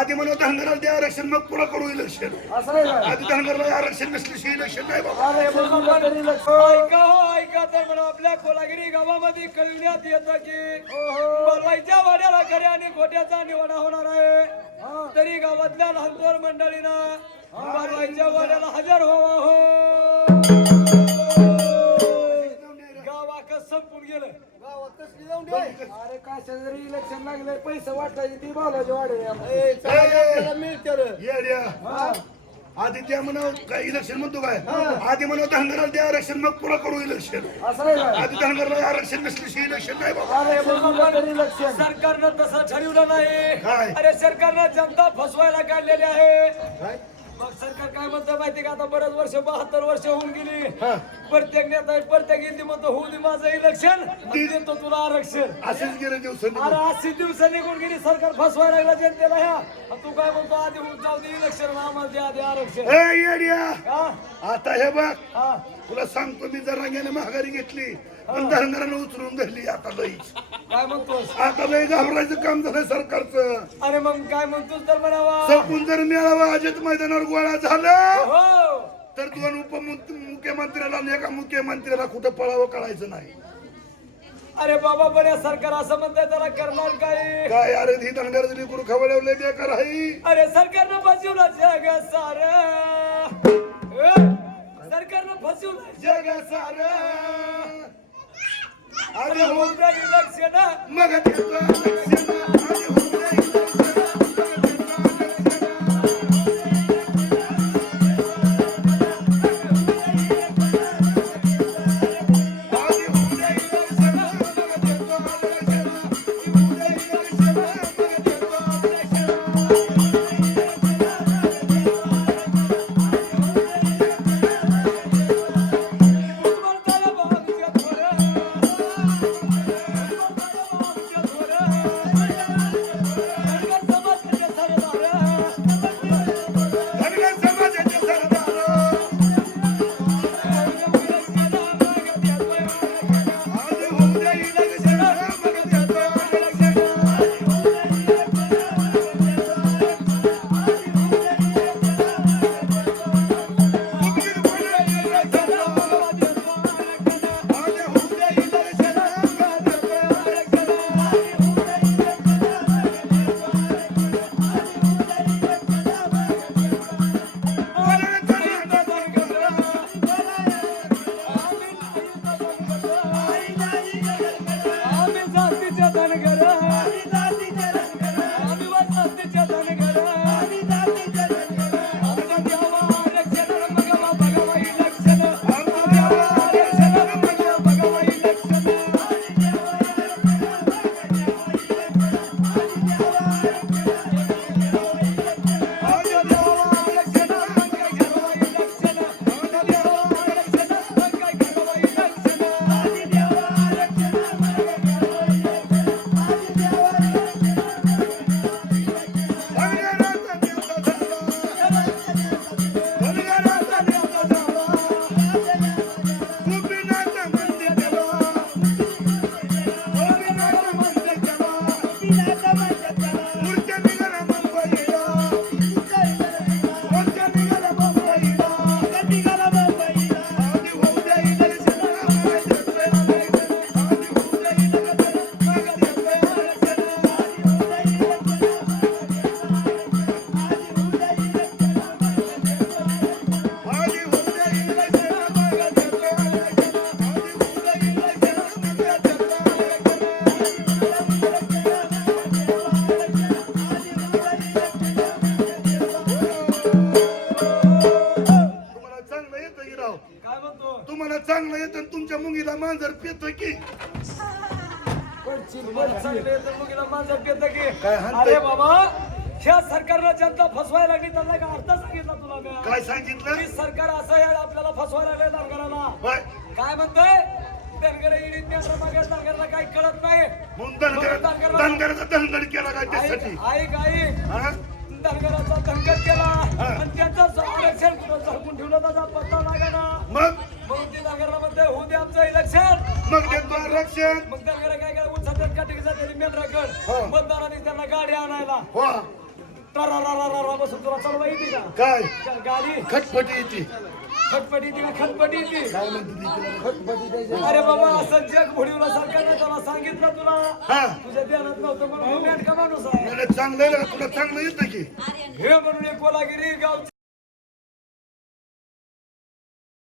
आधी म्हणून धनगराला द्या आरक्षण मग पुढं करू इलेक्शन असं नाही का आधी धनगरला आरक्षण नसल्याशिवाय इलेक्शन नाही बाबा. ऐका हो ऐका तर म्हणा आपल्या कोलागिरी गावामध्ये कळविण्यात येतं की बलवाईच्या वाड्याला खऱ्या आणि खोट्याचा निवाडा होणार आहे. तरी गावातल्या लहानपोर मंडळीनं बलवाईच्या वाड्याला हजर व्हावा. हो पैसे वाटायचे ती बोलायचे वाढे मिळते येड्या आधी म्हणून काय इलेक्शन म्हणतो काय? आधी म्हणून धनगराला द्या आरक्षण मग पुढं करू इलेक्शन असं नाही का? आधी धनगरला आरक्षण नसल्याशिवाय इलेक्शन नाही बाबा. अरे बरोबर तरी लक्ष सरकारनं तसं ठरवलं नाही. काय? अरे सरकारनं जनता फसवायला काढलेली आहे. काय? मग सरकार काय म्हणतं माहिती का? आता बरेच वर्ष बहात्तर वर्ष होऊन गेली. हा. प्रत्येक नेता प्रत्येक हिंदी म्हणतो होऊ दे माझं इलेक्शन देतो तुला आरक्षण. असेच गेले दिवसांनी अरे अस्सी दिवस निघून गेली. सरकार फसवायला लागला जनतेला ह्या. आणि तू काय म्हणतो आधी होऊन जाऊ दे इलेक्शन आम्हाला द्या आधी आरक्षण. ए येड्या! हा? आता हे बघ. हा. तुला सांगतो मी जर रंग्याने महागारी घेतली पण उचलून धरली आता लईच काय म्हणतोस? आता लई घाबरायचं काम झालं सरकारचं. अरे मग काय म्हणतोस तर म्हणावा? सपून जर मिळावा अजित मैदानावर गोळा झालं. हो. तर दोन उपमुख्यमंत्र्याला एका मुख्यमंत्र्याला कुठं पळावं कळायचं नाही. अरे बाबा बऱ्या सरकार असं म्हणतंय त्याला करणार काय? काय अरे ही धनगर दिली गुरु खवळवले बेकार आहे. अरे सरकारनं फसवलं जग सार. सरकारनं फसवलं जग सार. अरे हो. इलेक्शन काय म्हणतो तुम्हाला चांगलं येतं आणि तुमच्या मुंगीला मांजर पेत की. काय हाणतंय? अरे बाबा ह्या सरकारला जनता फसवायला लागली त्यांना काय अर्थ सांगितला तुला मी. काय सांगितलं? की सरकार असं आहे आपल्याला फसवायला लागले धनगराला. काय म्हणतोय? धनगर नेत्र मागे धनगरला काही कळत नाही. म्हणून धनगर धनगराचा धनगड केला काय त्यासाठी? ऐक ऐक. हा? धनगराचा धनगर केला. आणि त्यांचं आरक्षण कुठं झाकून ठेवलं त्याचा पत्ता लागाना. मग? म्हणून ते धनगरला म्हणते होऊ दे आमचं इलेक्शन मग देतो आरक्षण? मग धनगर काय काय उचलतात का टिकतात मेंढराकड हो. मतदारांनी त्यांना गाडी आणायला. रा रा रा रा रा रा बसून तुला चालवा येते का? काय? गा- गाडी. खटपटी येते. खटपटी येते का? खटपटी येते. काय म्हणते ती तिला? खतपती द्यायचे. अरे बाबा असं जग भुडीवला सरकारने तुला सांगितलं तुला. हा. तुझ्या ध्यानात नव्हतं म्हणून मी नाटका माणूस आहे. मला चांगलं आहे ना तुला चांगलं येतं की. हे म्हणून हे कोलागिरी गावचे